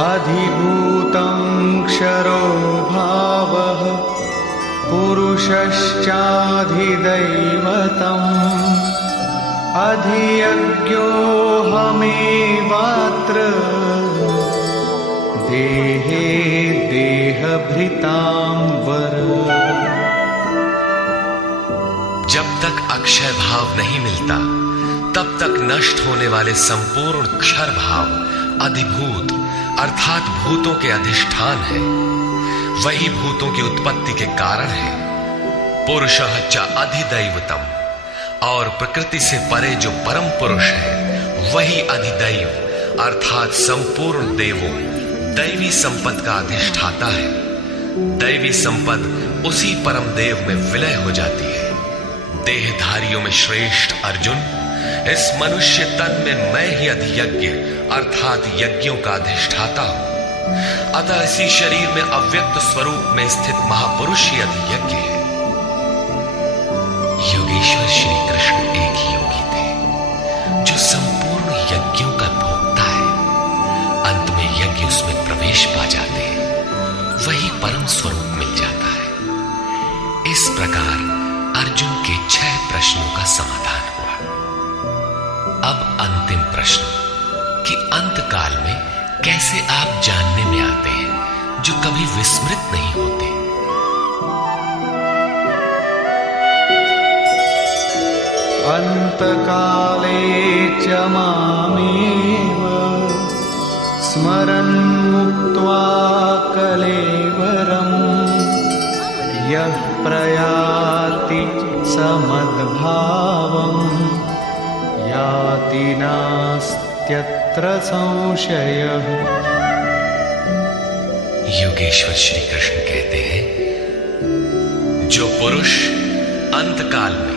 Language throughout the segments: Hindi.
अधिभूतं क्षरो भावः पुरुषश्चाधिदैवतम् अधियज्ञोऽहमेवात्र देहे देहभृतां वर। जब तक अक्षय भाव नहीं मिलता तब तक नष्ट होने वाले संपूर्ण क्षर भाव अधिभूत अर्थात भूतों के अधिष्ठान है। वही भूतों की उत्पत्ति के कारण है। पुरुषः च अधिदैवतम और प्रकृति से परे जो परम पुरुष है वही अधिदैव अर्थात संपूर्ण देवों दैवी संपद का अधिष्ठाता है। दैवी संपद उसी परम देव में विलय हो जाती है। देहधारियों में श्रेष्ठ अर्जुन, इस मनुष्य तन में मैं ही अधियज्ञ अर्थात यज्ञों का अधिष्ठाता हूं। अतः इसी शरीर में अव्यक्त स्वरूप में स्थित महापुरुष ही अधियज्ञ है। योगेश्वर श्री कृष्ण एक ही योगी थे जो संपूर्ण यज्ञों का भोक्ता है। अंत में यज्ञ उसमें प्रवेश पा जाते हैं, वही परम स्वरूप मिल जाता है। इस प्रकार अर्जुन के 6 प्रश्नों का समाधान हुआ। अब अंतिम प्रश्न कि अंत काल में कैसे आप जानने में आते हैं जो कभी विस्मृत नहीं होते। अंतकाले च मामेव स्मरन् मुक्त्वा कलेवरम् यः प्रयाति समद्भावम् याति नास्त्यत्र संशयः। योगेश्वर श्री कृष्ण कहते हैं, जो पुरुष अंतकाल में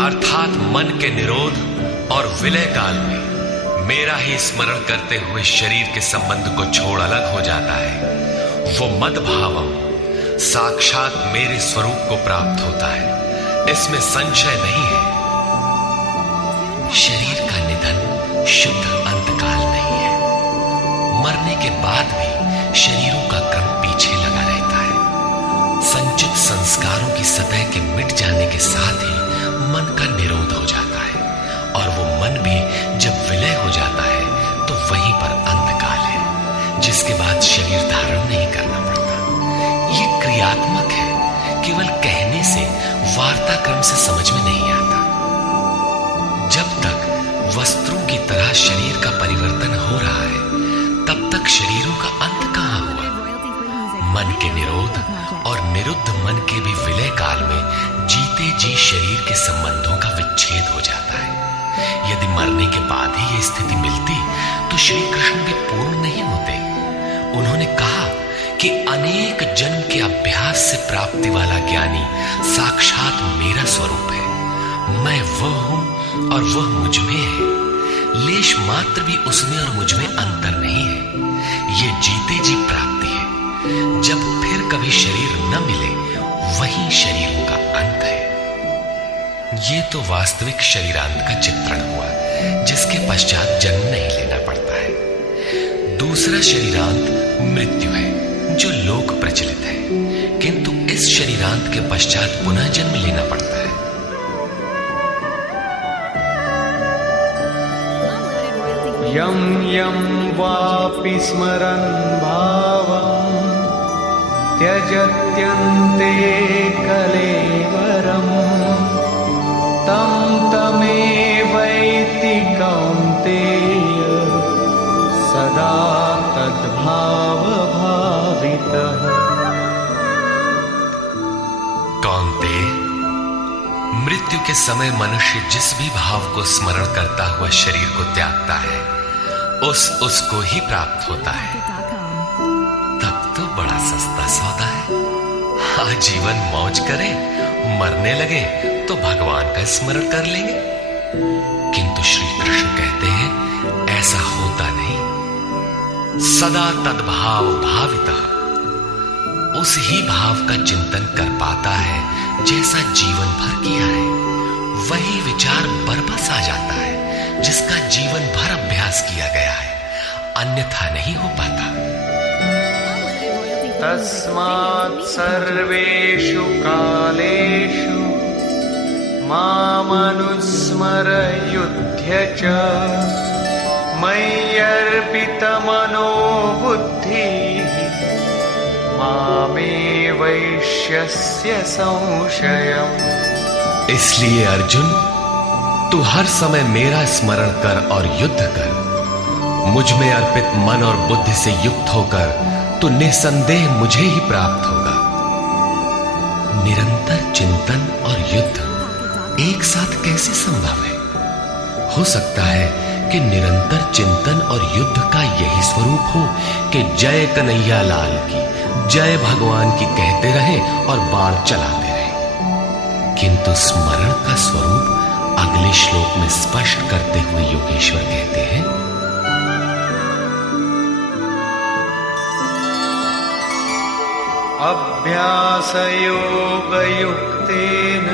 अर्थात मन के निरोध और विलय काल में मेरा ही स्मरण करते हुए शरीर के संबंध को छोड़ अलग हो जाता है, वो मद्भावम साक्षात मेरे स्वरूप को प्राप्त होता है। इसमें संशय नहीं है। शरीर का निधन शुद्ध अंतकाल नहीं है। मरने के बाद भी शरीरों का क्रम पीछे लगा रहता है। संचित संस्कारों की सतह के मिट जाने के साथ ही मन का निरोध हो जाता है और वो मन भी जब विलय हो जाता है तो वहीं पर अंतकाल है, जिसके बाद शरीर धारण नहीं करना पड़ता। ये क्रियात्मक है, केवल कहने से वार्ता क्रम से समझ में नहीं आता। जब तक वस्त्रों की तरह शरीर का परिवर्तन हो रहा है तब तक शरीरों का अंत कहां हुआ। मन के निरोध और निरुद्ध मन के भी विलय काल में जीते जी शरीर के संबंधों का विच्छेद हो जाता है। यदि मरने के बाद ही यह स्थिति मिलती तो श्री कृष्ण भी पूर्ण नहीं होते। उन्होंने कहा कि अनेक जन्म के अभ्यास से प्राप्ति वाला ज्ञानी साक्षात मेरा स्वरूप है। मैं वह हूं और वह मुझ में है। लेश मात्र भी उसमें और मुझ में अंतर नहीं है। ये जीते जी प्राप्ति है। जब फिर कभी शरीर न मिले वही शरीरों का अंत है। ये तो वास्तविक शरीरांत का चित्रण हुआ, जिसके पश्चात जन्म नहीं लेना पड़ता है। दूसरा शरीरांत मृत्यु है जो लोक प्रचलित है, किंतु इस शरीरांत के पश्चात पुनः जन्म लेना पड़ता है। यं यं वापि स्मरन् भावम् त्यजत्यन्ते कलेवरम् तं तमेवैति कौन्तेय सदा तद्भावभावितः। कौन्तेय, मृत्यु के समय मनुष्य जिस भी भाव को स्मरण करता हुआ शरीर को त्यागता है उसको ही प्राप्त होता है। तब तो बड़ा सस्ता सौदा है। आजीवन मौज करें, मरने लगे तो भगवान का स्मरण कर लेंगे। किंतु श्री कृष्ण कहते हैं ऐसा होता नहीं। सदा तद्भाव भावितः, उस ही भाव का चिंतन कर पाता है जैसा जीवन भर किया है। वही विचार बरबस आ जाता है जिसका जीवन भर अभ्यास किया गया है। अन्यथा नहीं हो पाता। तस्मात् सर्वेषु कालेषु मामनुस्मरयुध्य च मय्यर्पितमनो बुद्धिः मामे वैश्यस्य संशयम्। इसलिए अर्जुन, तू हर समय मेरा स्मरण कर और युद्ध कर। मुझ में अर्पित मन और बुद्धि से युक्त होकर तो निसंदेह मुझे ही प्राप्त होगा। निरंतर चिंतन और युद्ध एक साथ कैसे संभव है? हो सकता है कि निरंतर चिंतन और युद्ध का यही स्वरूप हो कि जय कन्हैया लाल की, जय भगवान की कहते रहें और बाण चलाते रहें। किंतु स्मरण का स्वरूप अगले श्लोक में स्पष्ट करते हुए योगेश्वर कहते हैं, अभ्यासयोगयुक्तेन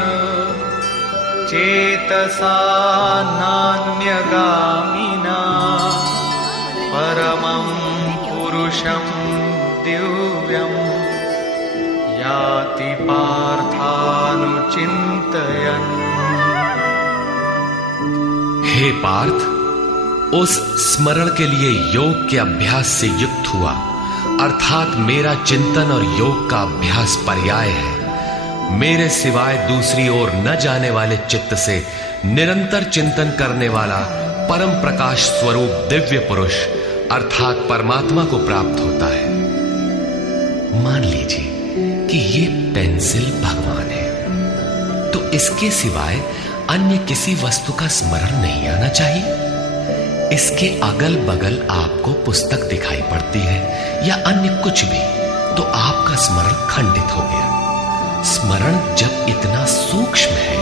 चेतसा नान्यगामिना परमं पुरुषं दिव्यं याति पार्थानुचिन्तयन्। हे पार्थ, उस स्मरण के लिए योग के अभ्यास से युक्त हुआ, अर्थात मेरा चिंतन और योग का अभ्यास पर्याय है। मेरे सिवाय दूसरी ओर न जाने वाले चित्त से निरंतर चिंतन करने वाला परम प्रकाश स्वरूप दिव्य पुरुष अर्थात परमात्मा को प्राप्त होता है। मान लीजिए कि ये पेंसिल भगवान है, तो इसके सिवाय अन्य किसी वस्तु का स्मरण नहीं आना चाहिए। इसके अगल बगल आपको पुस्तक दिखाई पड़ती है या अन्य कुछ भी, तो आपका स्मरण खंडित हो गया। स्मरण जब इतना सूक्ष्म है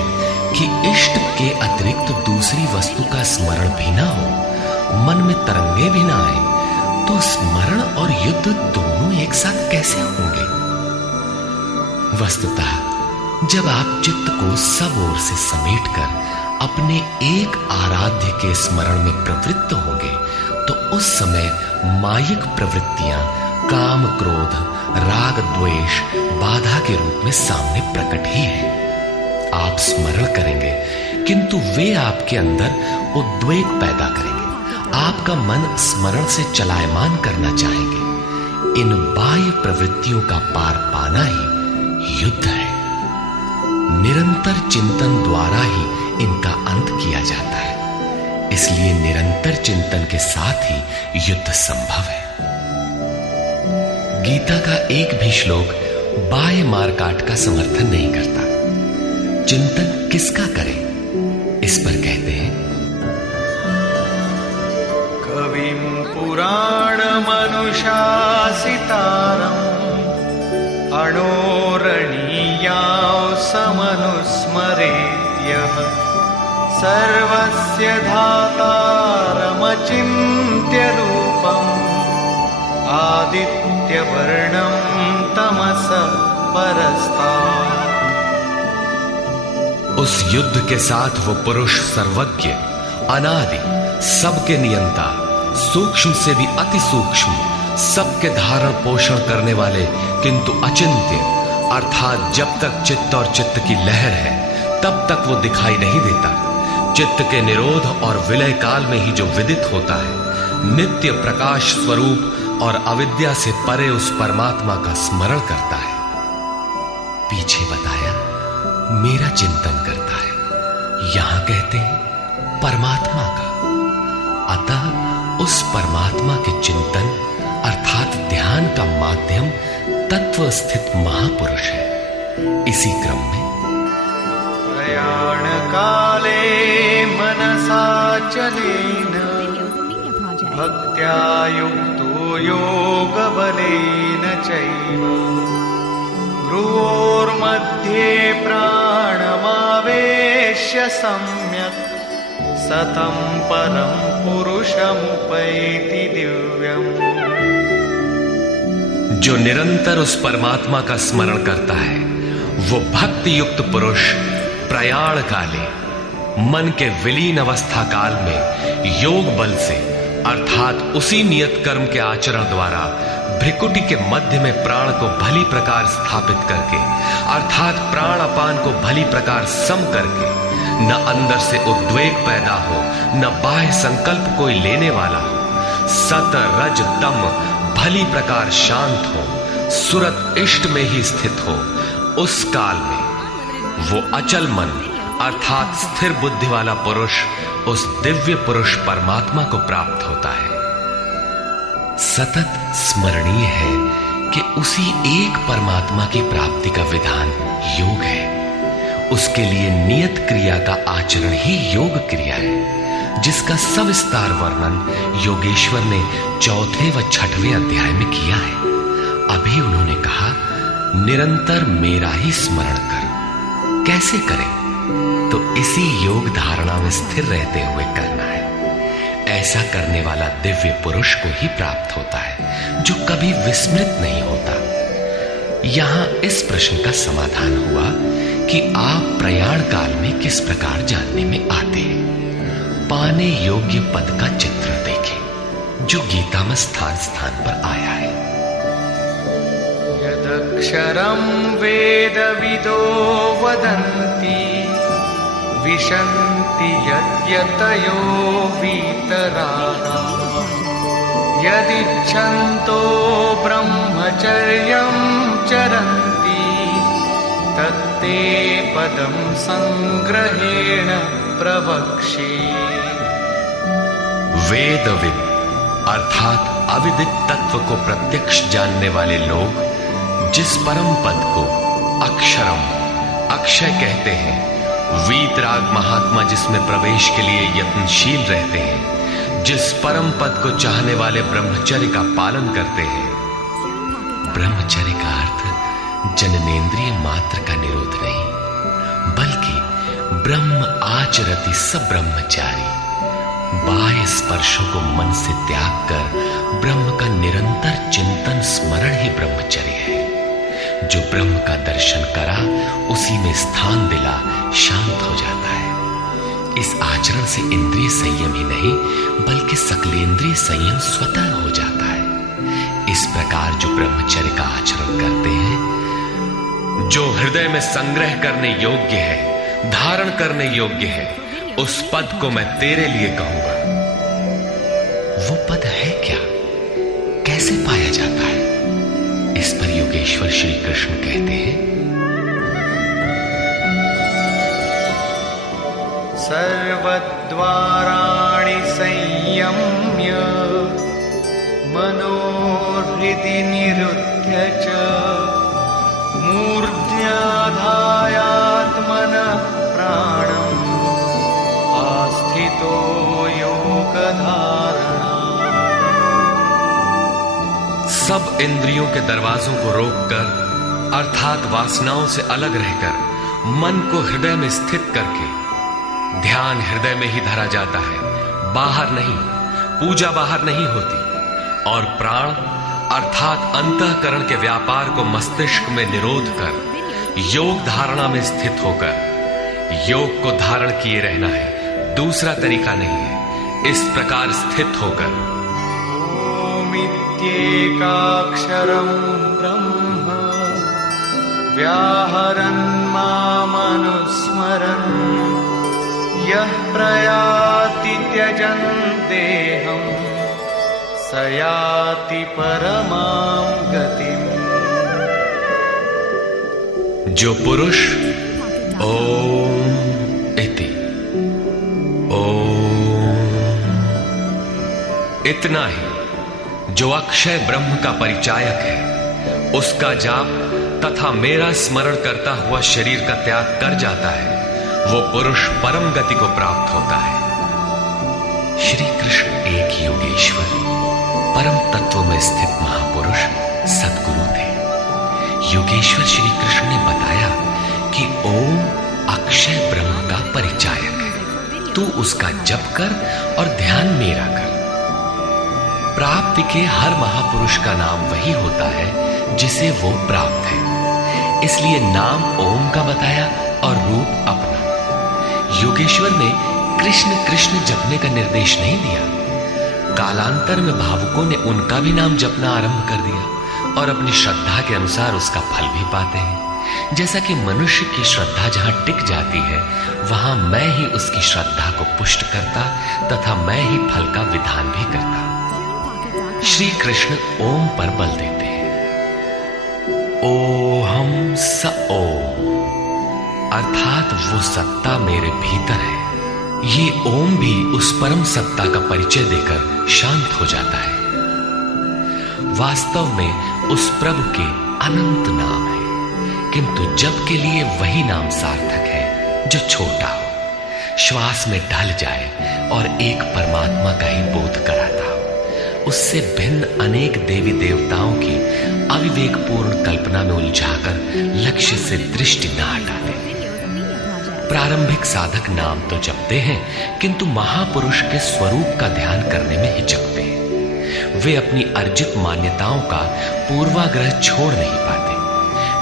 कि इष्ट के अतिरिक्त दूसरी वस्तु का स्मरण भी ना हो, मन में तरंगे भी ना आए, तो स्मरण और युद्ध दोनों एक साथ कैसे होंगे? वस्तुतः जब आप चित्त को सब ओर से समेटकर अपने एक आराध्य के स्मरण में प्रवृत्त होंगे, तो उस समय मायिक प्रवृत्तियां काम, क्रोध, राग, द्वेष बाधा के रूप में सामने प्रकट ही है। आप स्मरण करेंगे किंतु वे आपके अंदर उद्वेग पैदा करेंगे। आपका मन स्मरण से चलायमान करना चाहेंगे। इन बाह्य प्रवृत्तियों का पार पाना ही युद्ध है। निरंतर चिंतन द्वारा ही इनका अंत किया जाता है। इसलिए निरंतर चिंतन के साथ ही युद्ध संभव है। गीता का एक भी श्लोक बाह्य मारकाट का समर्थन नहीं करता। चिंतन किसका करें, इस पर कहते हैं, कविं पुराणमनुशासितारम् अणोरणीयां समनुस्मरेद्यः सर्वस्य धातारमचिन्त्य रूपम् आदित्यवर्णं तमसः परस्तात्। उस युद्ध के साथ वो पुरुष सर्वज्ञ, अनादि, सबके नियंता, सूक्ष्म से भी अति सूक्ष्म, सबके धारण पोषण करने वाले किंतु अचिंत्य, अर्थात जब तक चित्त और चित्त की लहर है तब तक वो दिखाई नहीं देता। चित्त के निरोध और विलय काल में ही जो विदित होता है, नित्य प्रकाश स्वरूप और अविद्या से परे उस परमात्मा का स्मरण करता है। पीछे बताया मेरा चिंतन करता है, यहां कहते हैं परमात्मा का। अतः उस परमात्मा के चिंतन अर्थात ध्यान का माध्यम तत्व स्थित महापुरुष है। इसी क्रम में प्रयाण काले मनसाचलेन भक्त्या युक्तो योगबलेन चैव भ्रुवोर्मध्ये प्राणमावेश्य सम्यक् सतं परं पुरुषमुपैति दिव्यम्। जो निरंतर उस परमात्मा का स्मरण करता है, वो भक्ति युक्त पुरुष प्रयाण काले, मन के विलीन अवस्था काल में योग बल से अर्थात उसी नियत कर्म के आचरण द्वारा भ्रिकुटी के मध्य में प्राण को भली प्रकार स्थापित करके, अर्थात प्राण अपान को भली प्रकार सम करके, न अंदर से उद्वेग पैदा हो, न बाह्य संकल्प कोई लेने वाला हो, सत रज तम भली प्रकार शांत हो, सुरत इष्ट में ही स्थित हो, उस काल में वो अचल मन अर्थात स्थिर बुद्धि वाला पुरुष उस दिव्य पुरुष परमात्मा को प्राप्त होता है। सतत स्मरणीय है कि उसी एक परमात्मा की प्राप्ति का विधान योग है। उसके लिए नियत क्रिया का आचरण ही योग क्रिया है, जिसका सविस्तार वर्णन योगेश्वर ने 4वें व 6वें अध्याय में किया है। अभी उन्होंने कहा, निरंतर मेरा ही स्मरण कर। कैसे करें? तो इसी योग धारणा में स्थिर रहते हुए करना है। ऐसा करने वाला दिव्य पुरुष को ही प्राप्त होता है, जो कभी विस्मृत नहीं होता। यहां इस प्रश्न का समाधान हुआ कि आप प्रयाण काल में किस प्रकार जानने में आते हैं। पाने योग्य पद का चित्र देखें, जो गीता में स्थान स्थान पर आया है। यदक्षरं वेदविदो वदन्ति विशन्ति यद्यतयो वीतरागाः यदिच्छन्तो ब्रह्मचर्यं चरन्ति तत्ते पदं संग्रहेण प्रवक्ष्ये। वेदविद अर्थात अविदित तत्व को प्रत्यक्ष जानने वाले लोग जिस परम पद को अक्षरम अक्षय कहते हैं, वीतराग महात्मा जिसमें प्रवेश के लिए यत्नशील रहते हैं, जिस परम पद को चाहने वाले ब्रह्मचर्य का पालन करते हैं। ब्रह्मचर्य का अर्थ जननेन्द्रिय मात्र का निरोध नहीं, बल्कि ब्रह्म आचरति सब ब्रह्मचारी, बाह्य स्पर्शों को मन से त्याग कर ब्रह्म का निरंतर चिंतन स्मरण ही ब्रह्मचर्य है। जो ब्रह्म का दर्शन करा उसी में स्थान दिला शांत हो जाता है। इस आचरण से इंद्रिय संयम ही नहीं बल्कि सकलेंद्रिय संयम स्वतः हो जाता है। इस प्रकार जो ब्रह्मचर्य का आचरण करते हैं, जो हृदय में संग्रह करने योग्य है, धारण करने योग्य है, उस पद को मैं तेरे लिए कहूंगा। वो पद है क्या? कैसे पाया जाता है? इस पर योगेश्वर श्री कृष्ण कहते हैं, सर्वद्वाराणि संयम्य मनोहृदि निरुध्य च मूर्ध्याधायात्मनः प्राणम् आस्थितो योगधारणा। सब इंद्रियों के दरवाजों को रोककर अर्थात वासनाओं से अलग रहकर मन को हृदय में स्थित करके ध्यान हृदय में ही धरा जाता है, बाहर नहीं। पूजा बाहर नहीं होती। और प्राण अर्थात अंतःकरण के व्यापार को मस्तिष्क में निरोध कर योग धारणा में स्थित होकर योग को धारण किए रहना है, दूसरा तरीका नहीं है। इस प्रकार स्थित होकर एकाक्षरं ब्रह्म व्याहरन् मामनुस्मरन् यः प्रयाति त्यजन् देहं स याति परमां गतिम्। जो पुरुष ओम इति ओम इतना ही जो अक्षय ब्रह्म का परिचायक है, उसका जाप तथा मेरा स्मरण करता हुआ शरीर का त्याग कर जाता है, वो पुरुष परम गति को प्राप्त होता है। श्री कृष्ण एक योगेश्वर परम तत्व में स्थित महापुरुष सद्गुरु थे। योगेश्वर श्री कृष्ण ने बताया कि ओम अक्षय ब्रह्म का परिचायक है, तू उसका जप कर और ध्यान मेरा कर। प्राप्ति के हर महापुरुष का नाम वही होता है जिसे वो प्राप्त है, इसलिए नाम ओम का बताया और रूप अपना। योगेश्वर ने कृष्ण कृष्ण जपने का निर्देश नहीं दिया, कालांतर में भावुकों ने उनका भी नाम जपना आरंभ कर दिया और अपनी श्रद्धा के अनुसार उसका फल भी पाते हैं। जैसा कि मनुष्य की श्रद्धा जहां टिक जाती है, वहां मैं ही उसकी श्रद्धा को पुष्ट करता तथा मैं ही फल का विधान भी करता। श्री कृष्ण ओम पर बल देते हैं। ओहम स ओम, अर्थात वो सत्ता मेरे भीतर है। ये ओम भी उस परम सत्ता का परिचय देकर शांत हो जाता है। वास्तव में उस प्रभु के अनंत नाम है, किंतु जप के लिए वही नाम सार्थक है जो छोटा हो, श्वास में ढल जाए और एक परमात्मा का ही बोध कराता हो। उससे भिन्न अनेक देवी देवताओं की अविवेकपूर्ण कल्पना में उलझाकर लक्ष्य से दृष्टि न हटाते। प्रारंभिक साधक नाम तो जपते हैं, किंतु महापुरुष के स्वरूप का ध्यान करने में हिचकते हैं। वे अपनी अर्जित मान्यताओं का पूर्वाग्रह छोड़ नहीं पाते।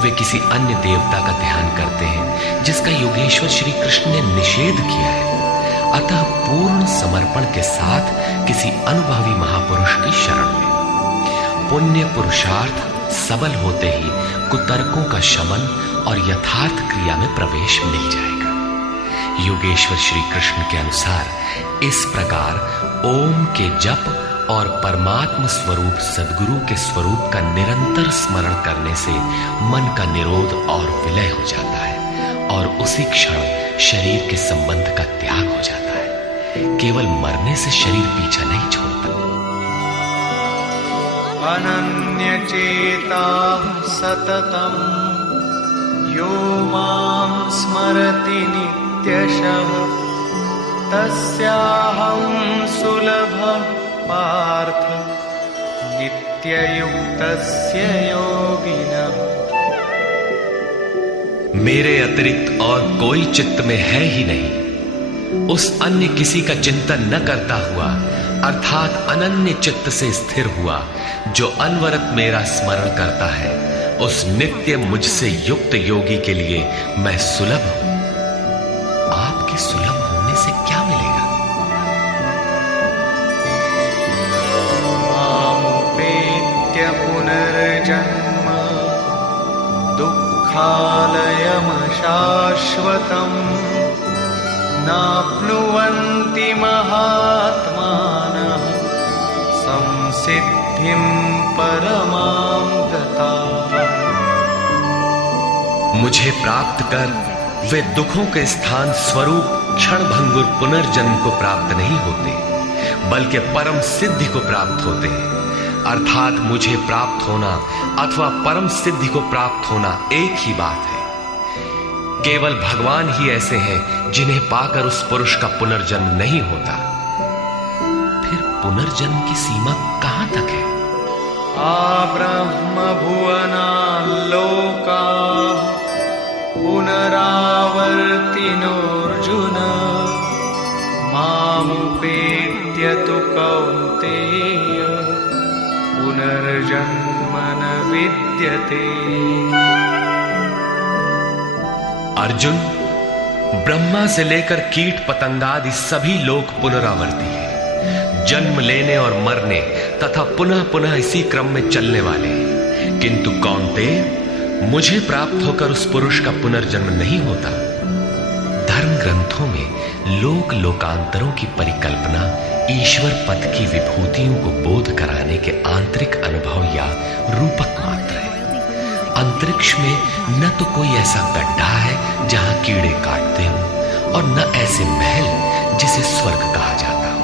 वे किसी अन्य देवता का ध्यान करते हैं जिसका योगेश्वर श्री कृष्ण ने निषेध किया है। अतः पूर्ण समर्पण के साथ किसी अनुभवी महापुरुष की शरण में पुण्य पुरुषार्थ सबल होते ही कुतर्कों का शमन और यथार्थ क्रिया में प्रवेश मिल जाएगा। योगेश्वर श्री कृष्ण के अनुसार इस प्रकार ओम के जप और परमात्म स्वरूप सद्गुरु के स्वरूप का निरंतर स्मरण करने से मन का निरोध और विलय हो जाता है और उसी क्षण शरीर के संबंध का त्याग हो जाता है। केवल मरने से शरीर पीछा नहीं छोड़ता। अनन्य चेता सततम यो मां स्मरति नित्यशः तस्याहं सुलभः पार्थ नित्ययुक्तस्य योगिनः। मेरे अतिरिक्त और कोई चित्त में है ही नहीं। उस अन्य किसी का चिंतन न करता हुआ अर्थात अनन्य चित्त से स्थिर हुआ जो अनवरत मेरा स्मरण करता है, उस नित्य मुझसे युक्त योगी के लिए मैं सुलभ हूं। आपके सुलभ होने से क्या मिलेगा? मामुपेत्य पुनर्जन्म दुःखालयम् शाश्वतम् नाप्नुवन्ति महात्मानः संसिद्धिं परमां गताः। मुझे प्राप्त कर वे दुखों के स्थान स्वरूप क्षणभंगुर पुनर्जन्म को प्राप्त नहीं होते, बल्कि परम सिद्धि को प्राप्त होते हैं। अर्थात मुझे प्राप्त होना अथवा परम सिद्धि को प्राप्त होना एक ही बात है। केवल भगवान ही ऐसे हैं जिन्हें पाकर उस पुरुष का पुनर्जन्म नहीं होता। फिर पुनर्जन्म की सीमा कहां तक है? आब्रह्म भुवना लोका पुनरावर्तिनोऽर्जुन मामुपेत्य तु कौन्तेय पुनर्जन्म न विद्यते। अर्जुन, ब्रह्मा से लेकर कीट पतंगादि सभी लोग पुनरावर्ती हैं, जन्म लेने और मरने तथा पुनः पुनः इसी क्रम में चलने वाले हैं। किंतु कौन्तेय, मुझे प्राप्त होकर उस पुरुष का पुनर्जन्म नहीं होता। धर्म ग्रंथों में लोक लोकांतरों की परिकल्पना ईश्वर पद की विभूतियों को बोध कराने के आंतरिक अनुभव या रूपक मात्र है। अंतरिक्ष में न तो कोई ऐसा गड्ढा है जहां कीड़े काटते हों और न ऐसे महल जिसे स्वर्ग कहा जाता हो।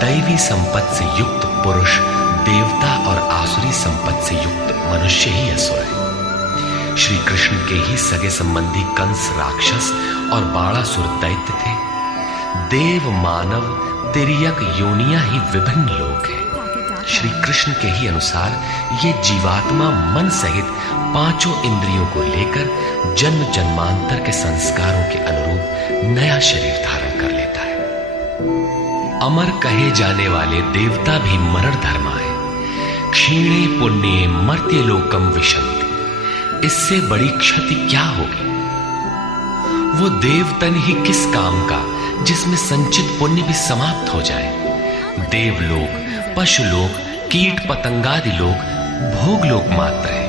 दैवी संपत्ति से युक्त पुरुष देवता और आसुरी संपत्ति से युक्त मनुष्य ही असुर है। श्री कृष्ण के ही सगे संबंधी कंस राक्षस और बाणासुर दैत्य थे। देव मानव तिर्यक योनियां ही विभिन्न लोक हैं। श्री कृष्ण के ही अनुसार ये जीवात्मा मन सहित पांचों इंद्रियों को लेकर जन्म जन्मांतर के संस्कारों के अनुरूप नया शरीर धारण कर लेता है। अमर कहे जाने वाले देवता भी मरण धर्मा है। क्षीणे पुण्ये मर्त्य लोकम विशंति। इससे बड़ी क्षति क्या होगी? वो देवतन ही किस काम का जिसमें संचित पुण्य भी समाप्त हो जाए। देवलोक, पशुलोक, कीट पतंगादि लोक भोगलोक मात्र है।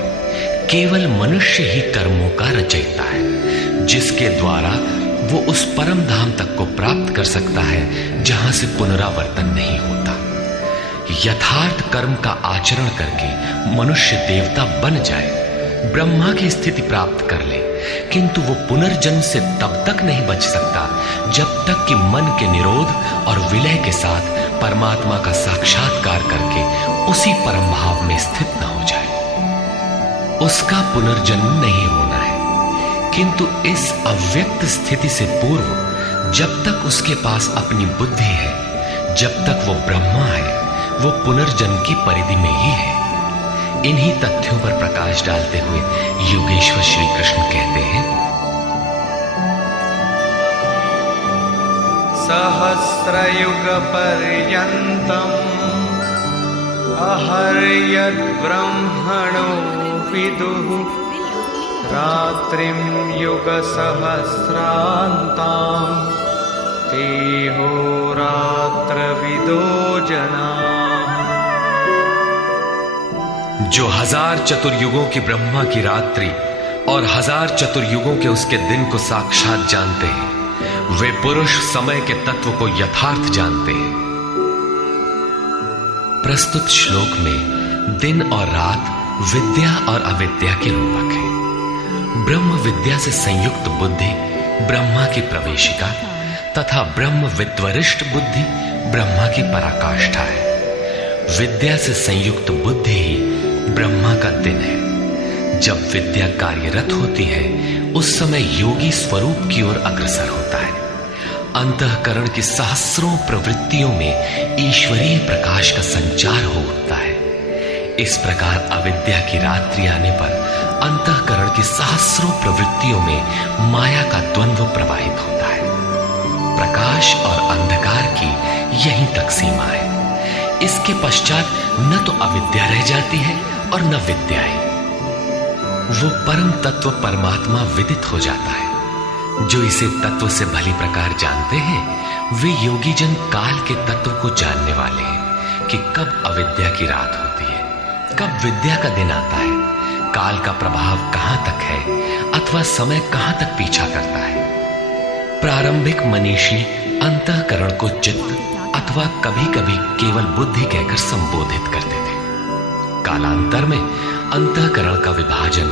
केवल मनुष्य ही कर्मों का रचयिता है, जिसके द्वारा वो उस परम धाम तक को प्राप्त कर सकता है जहां से पुनरावर्तन नहीं होता। यथार्थ कर्म का आचरण करके मनुष्य देवता बन जाए, ब्रह्मा की स्थिति प्राप्त कर ले, किंतु वो पुनर्जन्म से तब तक नहीं बच सकता जब तक कि मन के निरोध और विलय के साथ परमात्मा का साक्षात्कार करके उसी परम भाव में स्थित न हो जाए। उसका पुनर्जन्म नहीं होना है, किंतु इस अव्यक्त स्थिति से पूर्व जब तक उसके पास अपनी बुद्धि है, जब तक वो ब्रह्मा है, वो पुनर्जन्म की परिधि में ही है। इन्हीं तथ्यों पर प्रकाश डालते हुए योगेश्वर श्री कृष्ण कहते हैं, सहस्रयुग पर्यन्तम् अहर्यद् ब्रह्मणो विदुः रात्रिं युगसहस्रान्तां तेहोरात्रविदो जनाः। जो 1000 चतुर्युगों की ब्रह्मा की रात्रि और 1000 चतुर्युगों के उसके दिन को साक्षात जानते हैं, वे पुरुष समय के तत्व को यथार्थ जानते हैं। प्रस्तुत श्लोक में दिन और रात विद्या और अविद्या के रूपक है। ब्रह्म विद्या से संयुक्त बुद्धि ब्रह्मा की प्रवेशिका तथा ब्रह्म विद्वरिष्ठ बुद्धि ब्रह्मा की पराकाष्ठा है। विद्या से संयुक्त बुद्धि ही ब्रह्मा का दिन है। जब विद्या कार्यरत होती है, उस समय योगी स्वरूप की ओर अग्रसर होता है। अंतःकरण की सहस्रों प्रवृत्तियों में ईश्वरीय प्रकाश का संचार हो उठता है। इस प्रकार अविद्या की रात्रि आने पर अंतःकरण की सहस्रों प्रवृत्तियों में माया का द्वंद्व प्रवाहित होता है। प्रकाश और अंधकार की यहीं तक सीमा है। इसके पश्चात न तो अविद्या रह जाती है और न विद्या है। वो परम तत्व परमात्मा विदित हो जाता है। जो इसे तत्व से भली प्रकार जानते हैं, वे योगी जन काल के तत्व को जानने वाले हैं कि कब अविद्या की रात होती है, कब विद्या का दिन आता है, काल का प्रभाव कहां तक है अथवा समय कहां तक पीछा करता है। प्रारंभिक मनीषी अंतःकरण को चित्त अथवा कभी कभी केवल बुद्धि कहकर संबोधित करते थे। कालांतर में अंतःकरण का विभाजन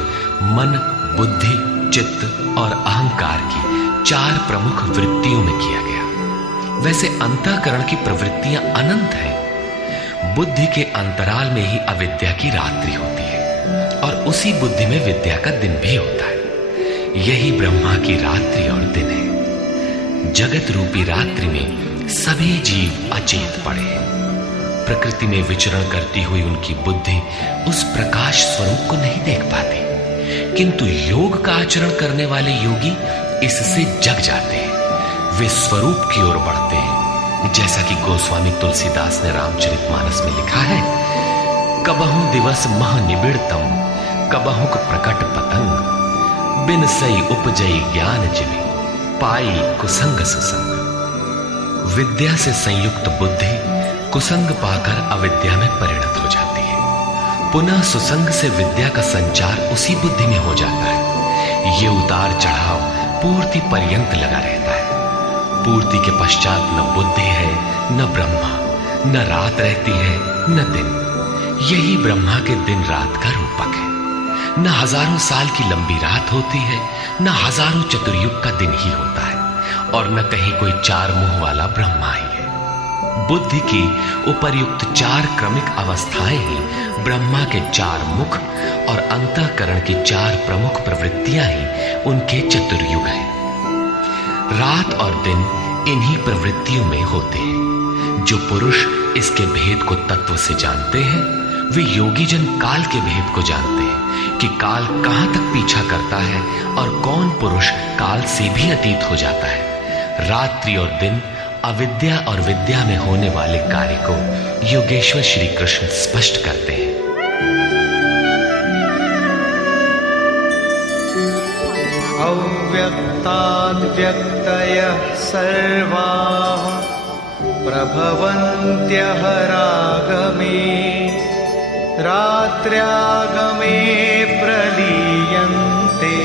मन, बुद्धि, चित्त और अहंकार की 4 प्रमुख वृत्तियों में किया गया। वैसे अंतःकरण की प्रवृत्तियां अनंत हैं। बुद्धि के अंतराल में ही अविद्या की रात्रि होती है और उसी बुद्धि में विद्या का दिन भी होता है। यही ब्रह्मा की रात्रि और दिन है। जगत रूपी रात्रि में सभी जीव अचेत पड़े हैं। प्रकृति में विचरण करती हुई उनकी बुद्धि उस प्रकाश स्वरूप को नहीं देख पाती, किंतु योग का आचरण करने वाले योगी इससे जग जाते हैं। वे स्वरूप की ओर बढ़ते हैं, जैसा कि गोस्वामी तुलसीदास ने रामचरितमानस में लिखा है, कबहु दिवस मह निबिड़तम कबहुक प्रकट पतंग बिन सई उपजई ज्ञान जिमि पाई कुसंग सुसंग। विद्या से संयुक्त बुद्धि कुसंग पाकर अविद्या में परिणत हो जाती है। पुनः सुसंग से विद्या का संचार उसी बुद्धि में हो जाता है। ये उतार चढ़ाव पूर्ति पर्यंत लगा रहता है। पूर्ति के पश्चात न बुद्धि है न ब्रह्मा, न रात रहती है न दिन। यही ब्रह्मा के दिन रात का रूपक है। न हजारों साल की लंबी रात होती है, न हजारों चतुर्युग का दिन ही होता है, और न कहीं कोई 4 मुंह वाला ब्रह्मा ही है। बुद्धि की उपर्युक्त 4 क्रमिक अवस्थाएं ही ब्रह्मा के 4 मुख और अंतःकरण की 4 प्रमुख प्रवृत्तियां ही उनके चतुर्युग हैं। रात और दिन इन्हीं प्रवृत्तियों में होते हैं। जो पुरुष इसके भेद को तत्व से जानते हैं, वे योगी जन काल के भेद को जानते हैं कि काल कहां तक पीछा करता है और कौन पुरुष काल से भी अतीत हो जाता है। रात्रि और दिन अविद्या और विद्या में होने वाले कार्य को योगेश्वर श्री कृष्ण स्पष्ट करते हैं। अव्यक्ताद् व्यक्तयः सर्वाः प्रभवन्त्यः रागमे रात्र्यागमे प्रलीयन्ते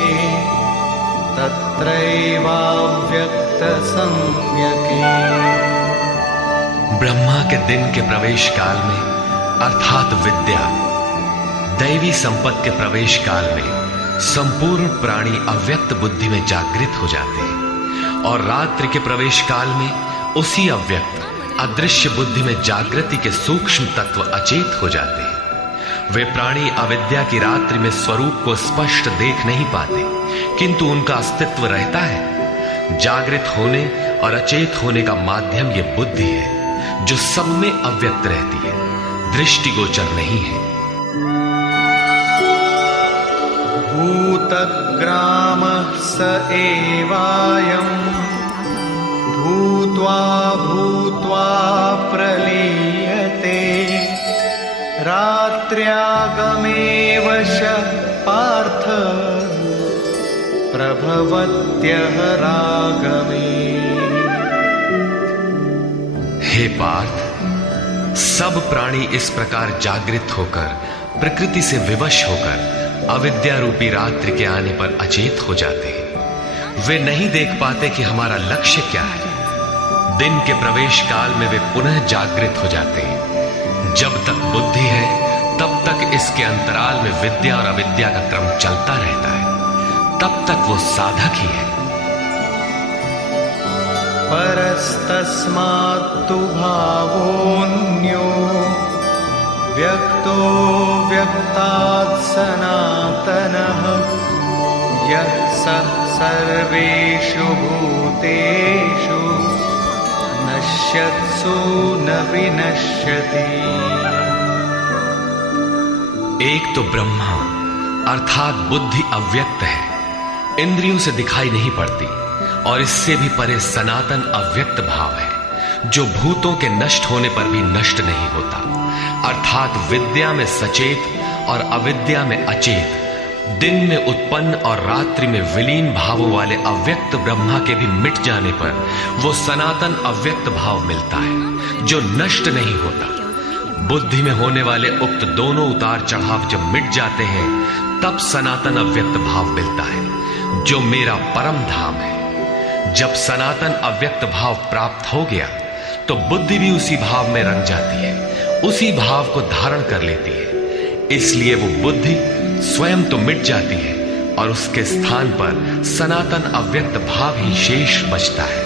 तत्रैवाव्यक्तसंज्ञके। ब्रह्मा के दिन के प्रवेश काल में अर्थात विद्या, दैवी संपत्ति के प्रवेश काल में संपूर्ण प्राणी अव्यक्त बुद्धि में जागृत हो जाते हैं और रात्रि के प्रवेश काल में उसी अव्यक्त अदृश्य बुद्धि में जागृति के सूक्ष्म तत्व अचेत हो जाते हैं। वे प्राणी अविद्या की रात्रि में स्वरूप को स्पष्ट देख नहीं पाते, किंतु उनका अस्तित्व रहता है। जागृत होने और अचेत होने का माध्यम ये बुद्धि है, जो सब में अव्यक्त रहती है, दृष्टिगोचर नहीं है। भूतग्रामः स एवायं भूत्वा भूत्वा प्रलीयते रात्र्यागमे वश पार्थ प्रभवत्यः रागमे। हे पार्थ, सब प्राणी इस प्रकार जागृत होकर प्रकृति से विवश होकर अविद्या रूपी रात्रि के आने पर अचेत हो जाते हैं। वे नहीं देख पाते कि हमारा लक्ष्य क्या है। दिन के प्रवेश काल में वे पुनः जागृत हो जाते हैं। जब तक बुद्धि है तब तक इसके अंतराल में विद्या और अविद्या का क्रम चलता रहता है, तब तक वो साधक ही है। परस्तस्मात्तु भावोऽन्यो व्यक्तो व्यक्तात् सनातनः यः सः सर्वेषु भूतेषु नश्यत्सु न विनश्यति। एक तो ब्रह्मा अर्थात बुद्धि अव्यक्त है, इंद्रियों से दिखाई नहीं पड़ती, और इससे भी परे सनातन अव्यक्त भाव है, जो भूतों के नष्ट होने पर भी नष्ट नहीं होता। अर्थात विद्या में सचेत और अविद्या में अचेत, दिन में उत्पन्न और रात्रि में विलीन भावों वाले अव्यक्त ब्रह्मा के भी मिट जाने पर वो सनातन अव्यक्त भाव मिलता है, जो नष्ट नहीं होता। बुद्धि में होने वाले उक्त दोनों उतार चढ़ाव जब मिट जाते हैं, तब सनातन अव्यक्त भाव मिलता है, जो मेरा परम धाम है। जब सनातन अव्यक्त भाव प्राप्त हो गया तो बुद्धि भी उसी भाव में रंग जाती है, उसी भाव को धारण कर लेती है। इसलिए वो बुद्धि स्वयं तो मिट जाती है और उसके स्थान पर सनातन अव्यक्त भाव ही शेष बचता है।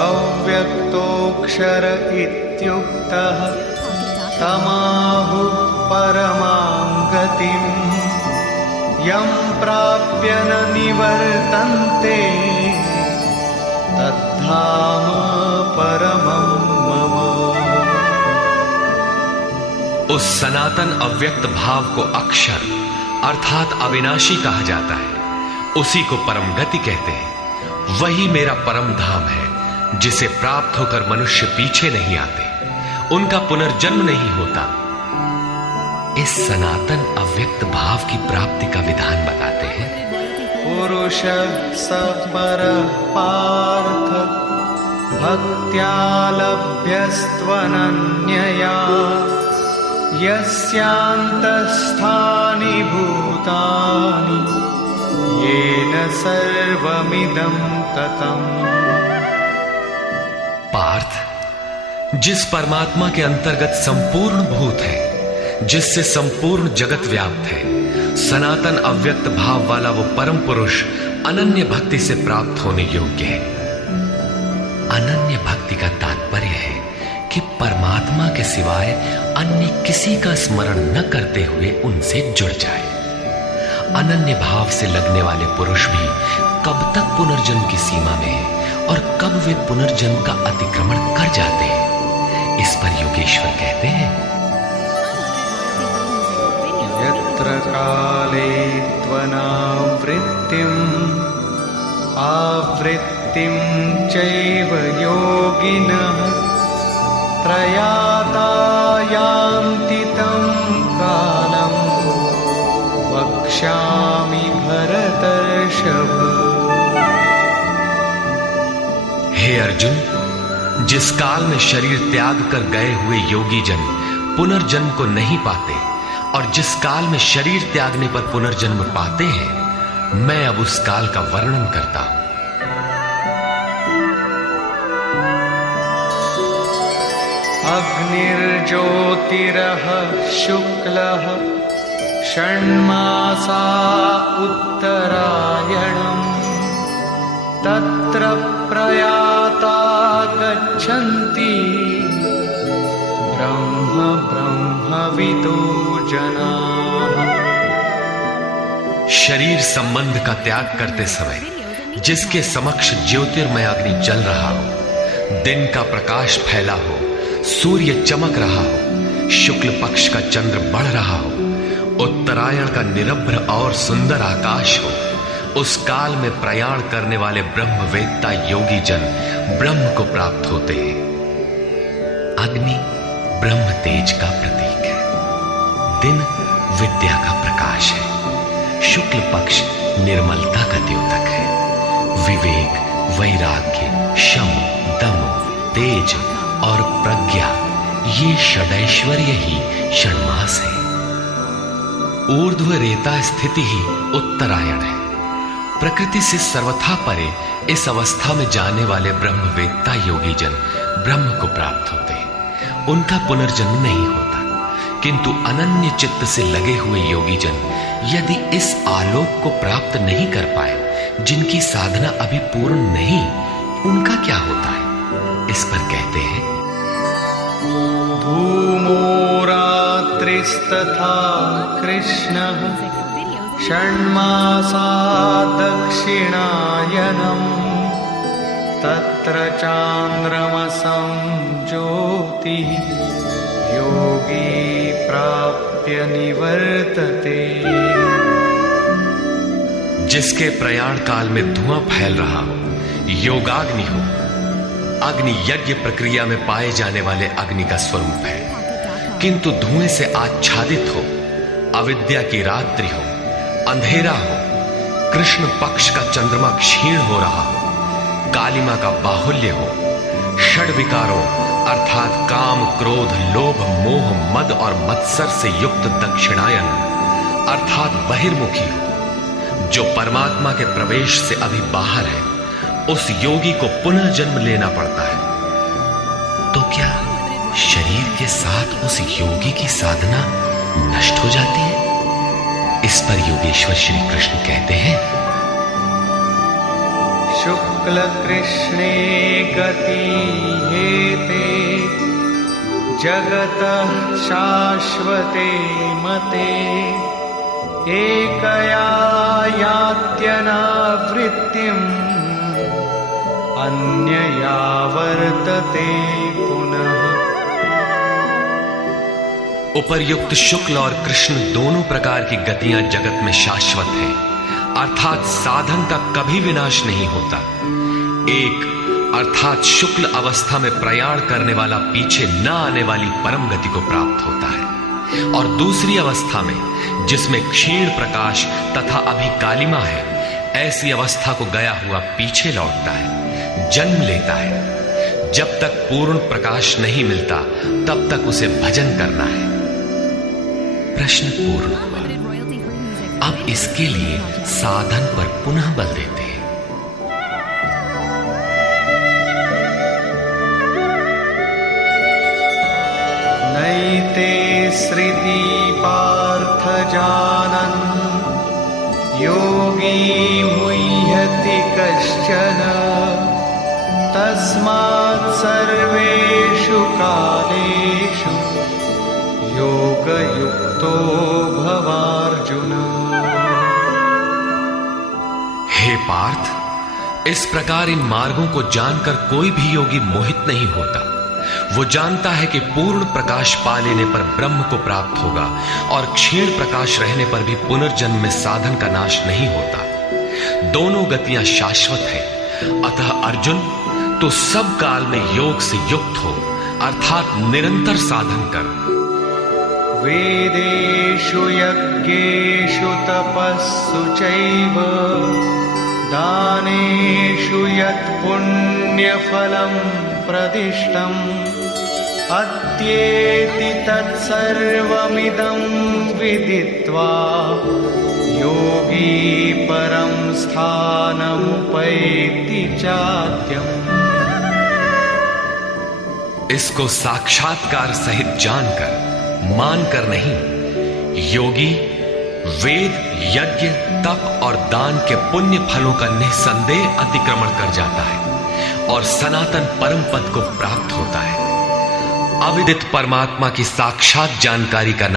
अव्यक्तोऽक्षर इत्युक्तः तमाहुः परमां गतिम् यं प्राप्य न निवर्तन्ते तद्धाम परमं मम। उस सनातन अव्यक्त भाव को अक्षर अर्थात अविनाशी कहा जाता है, उसी को परम गति कहते हैं। वही मेरा परम धाम है, जिसे प्राप्त होकर मनुष्य पीछे नहीं आते, उनका पुनर्जन्म नहीं होता। इस सनातन अव्यक्त भाव की प्राप्ति का विधान बताते हैं। पुरुषः स परः पार्थ भक्त्या लभ्यस्त्वनन्यया यस्यान्तस्थानि भूतानि येन सर्वमिदं ततम्। पार्थ, जिस परमात्मा के अंतर्गत संपूर्ण भूत है, जिससे संपूर्ण जगत व्याप्त है, सनातन अव्यक्त भाव वाला वो परम पुरुष अनन्य भक्ति से प्राप्त होने योग्य है। अनन्य भक्ति का तात्पर्य है कि परमात्मा के सिवाय अन्य किसी का स्मरण न करते हुए उनसे जुड़ जाए। अनन्य भाव से लगने वाले पुरुष भी कब तक पुनर्जन्म की सीमा में है और कब वे पुनर्जन्म का अतिक्रमण कर जाते हैं, इस पर योगेश्वर कहते हैं। यत्र काले त्वनावृत्तिम् आवृत्तिं चैव योगिनः प्रयाता यान्ति तं कालं वक्ष्यामि भरतर्षभ। अर्जुन, जिस काल में शरीर त्याग कर गए हुए योगी जन पुनर्जन्म को नहीं पाते और जिस काल में शरीर त्यागने पर पुनर्जन्म पाते हैं, मैं अब उस काल का वर्णन करता हूं। अग्निर्ज्योतिरः शुक्लः षण्मासा उत्तरायणम् तत्र प्रयाता गच्छन्ति ब्रह्मविदो जनाः। शरीर संबंध का त्याग करते समय जिसके समक्ष ज्योतिर्मय अग्नि जल रहा हो, दिन का प्रकाश फैला हो, सूर्य चमक रहा हो, शुक्ल पक्ष का चंद्र बढ़ रहा हो, उत्तरायण का निरभ्र और सुंदर आकाश हो, उस काल में प्रयाण करने वाले ब्रह्मवेत्ता योगी जन ब्रह्म को प्राप्त होते हैं। अग्नि ब्रह्म तेज का प्रतीक है, दिन विद्या का प्रकाश है, शुक्ल पक्ष निर्मलता का द्योतक है, विवेक, वैराग्य, शम, दम, तेज और प्रज्ञा, ये षडैश्वर्य ही षण्मास है। ऊर्ध्व रेता स्थिति ही उत्तरायण है। प्रकृति से सर्वथा परे इस अवस्था में जाने वाले ब्रह्मवेत्ता योगी जन ब्रह्म को प्राप्त होते हैं। उनका पुनर्जन्म नहीं होता, किंतु अनन्य चित्त से लगे हुए योगी जन यदि इस आलोक को प्राप्त नहीं कर पाए, जिनकी साधना अभी पूर्ण नहीं, उनका क्या होता है? इस पर कहते हैं, धूमो रात्रिस्तथा कृष्णः षण्मासा दक्षिणायनम् तत्र चान्द्रमसं ज्योतिः योगी प्राप्य निवर्तते। जिसके प्रयाण काल में धुआं फैल रहा हो, योगाग्नि हो, अग्नि यज्ञ प्रक्रिया में पाए जाने वाले अग्नि का स्वरूप है, किंतु धुएं से आच्छादित हो, अविद्या की रात्रि हो, अंधेरा हो, कृष्ण पक्ष का चंद्रमा क्षीण हो रहा हो, कालिमा का बाहुल्य हो, षड विकारों अर्थात काम, क्रोध, लोभ, मोह, मद और मत्सर से युक्त दक्षिणायन अर्थात बहिर्मुखी हो, जो परमात्मा के प्रवेश से अभी बाहर है, उस योगी को पुनर्जन्म लेना पड़ता है। तो क्या शरीर के साथ उस योगी की साधना नष्ट हो जाती है? इस पर योगेश्वर श्री कृष्ण कहते हैं, शुक्ल कृष्णे गति हेते जगतः शाश्वते मते एकया यात्यनावृत्तिम् अन्यया वर्तते पुनः। उपर्युक्त शुक्ल और कृष्ण दोनों प्रकार की गतियां जगत में शाश्वत हैं, अर्थात साधन का कभी विनाश नहीं होता। एक अर्थात शुक्ल अवस्था में प्रयाण करने वाला पीछे न आने वाली परम गति को प्राप्त होता है, और दूसरी अवस्था में जिसमें क्षीण प्रकाश तथा अभी कालिमा है, ऐसी अवस्था को गया हुआ पीछे लौटता है, जन्म लेता है। जब तक पूर्ण प्रकाश नहीं मिलता, तब तक उसे भजन करना है। प्रश्न पूर्ण हुआ। अब इसके लिए साधन पर पुनः बल देते हैं। नैते श्रुति पार्थ जानन् योगी मुह्यति कश्चन तस्मात् सर्वेषु कालेषु योगयुक्तो भवार्जुन। हे पार्थ, इस प्रकार इन मार्गों को जानकर कोई भी योगी मोहित नहीं होता। वो जानता है कि पूर्ण प्रकाश पा लेने पर ब्रह्म को प्राप्त होगा और क्षीण प्रकाश रहने पर भी पुनर्जन्म में साधन का नाश नहीं होता। दोनों गतियां शाश्वत हैं। अतः अर्जुन, तो सब काल में योग से युक्त हो, अर्थात निरंतर साधन कर। वेदेषु यज्ञेषु तपस्सु चैव दानेषु यत् पुण्यफलं प्रदिष्टम् अत्येति तत्सर्वमिदं विदित्वा योगी परं स्थानमुपैति चाद्यम्। इसको साक्षात्कार सहित जानकर, मानकर नहीं, योगी वेद, यज्ञ, तप और दान के पुण्य फलों का निस्संदेह अतिक्रमण कर जाता है और सनातन परम पद को प्राप्त होता है। अविदित परमात्मा की साक्षात जानकारी का